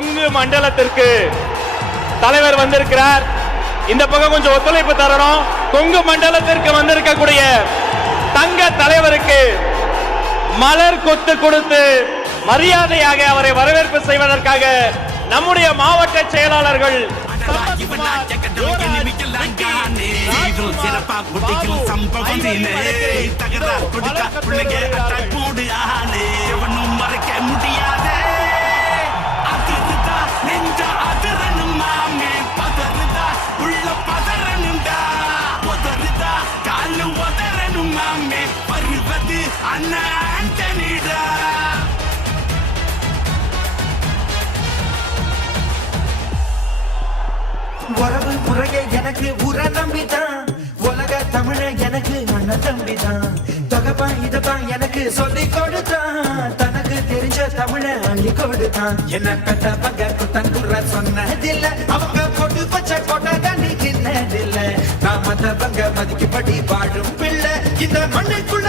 கொங்கு மண்டலத்திற்கு தலைவர் வந்திருக்கிறார். இந்த பக்கம் கொஞ்சம் ஒத்துழைப்பு தரணும். கொங்கு மண்டலத்திற்கு வந்திருக்கக்கூடிய தங்க தலைவருக்கு மலர் கொத்து கொடுத்து மரியாதையாக அவரை வரவேற்பு செய்வதற்காக நம்முடைய மாவட்ட செயலாளர்கள் உறவு முறையே எனக்கு உர நம்பிதான், உலக தமிழ எனக்கு அண்ணன் தம்பிதான், தொகப்பா இதப்பா எனக்கு சொல்லி கொடுத்தான், தனக்கு தெரிஞ்ச தமிழ அள்ளி கொடுத்தான். என்ன பெற்ற பங்க குத்தங்குற சொன்னதில்ல, அவங்க கொண்டு பச்சை கொட்டை தண்ணி கிண்ணதில்ல. நான் மத்த பங்க மதிக்கப்படி வாழும் பிள்ளை இந்த மண்ணுக்குள்ள